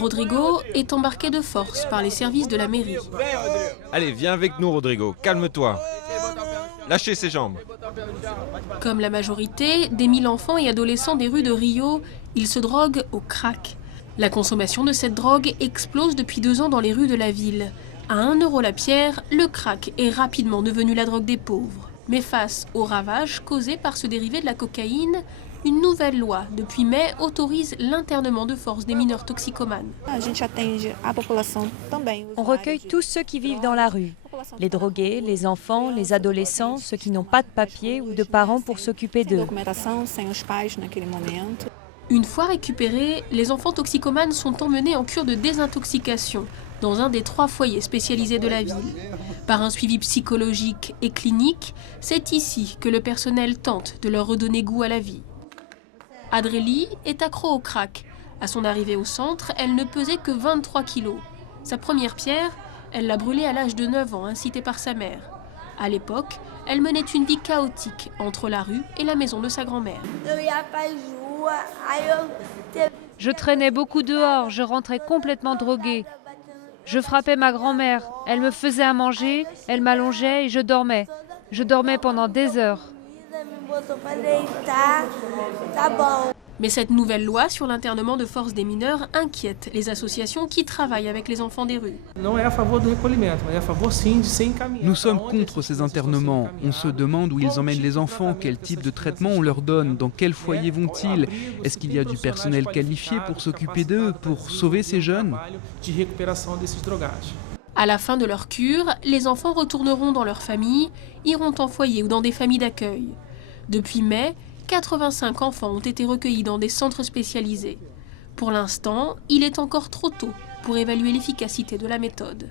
Rodrigo est embarqué de force par les services de la mairie. Allez, viens avec nous, Rodrigo, calme-toi. Lâchez ses jambes. Comme la majorité des 1000 enfants et adolescents des rues de Rio, ils se droguent au crack. La consommation de cette drogue explose depuis 2 ans dans les rues de la ville. À 1 € la pierre, le crack est rapidement devenu la drogue des pauvres. Mais face aux ravages causés par ce dérivé de la cocaïne, une nouvelle loi, depuis mai, autorise l'internement de force des mineurs toxicomanes. On recueille tous ceux qui vivent dans la rue. Les drogués, les enfants, les adolescents, ceux qui n'ont pas de papier ou de parents pour s'occuper d'eux. Une fois récupérés, les enfants toxicomanes sont emmenés en cure de désintoxication dans un des 3 foyers spécialisés de la ville. Par un suivi psychologique et clinique, c'est ici que le personnel tente de leur redonner goût à la vie. Adrélie est accro au crack. À son arrivée au centre, elle ne pesait que 23 kilos. Sa première pierre, elle l'a brûlée à l'âge de 9 ans, incitée par sa mère. À l'époque, elle menait une vie chaotique entre la rue et la maison de sa grand-mère. Je traînais beaucoup dehors, je rentrais complètement droguée. Je frappais ma grand-mère, elle me faisait à manger, elle m'allongeait et je dormais. Je dormais pendant des heures. Mais cette nouvelle loi sur l'internement de force des mineurs inquiète les associations qui travaillent avec les enfants des rues. Nous sommes contre ces internements. On se demande où ils emmènent les enfants, quel type de traitement on leur donne, dans quel foyer vont-ils. Est-ce qu'il y a du personnel qualifié pour s'occuper d'eux, pour sauver ces jeunes? À la fin de leur cure, les enfants retourneront dans leur famille, iront en foyer ou dans des familles d'accueil. Depuis mai, 85 enfants ont été recueillis dans des centres spécialisés. Pour l'instant, il est encore trop tôt pour évaluer l'efficacité de la méthode.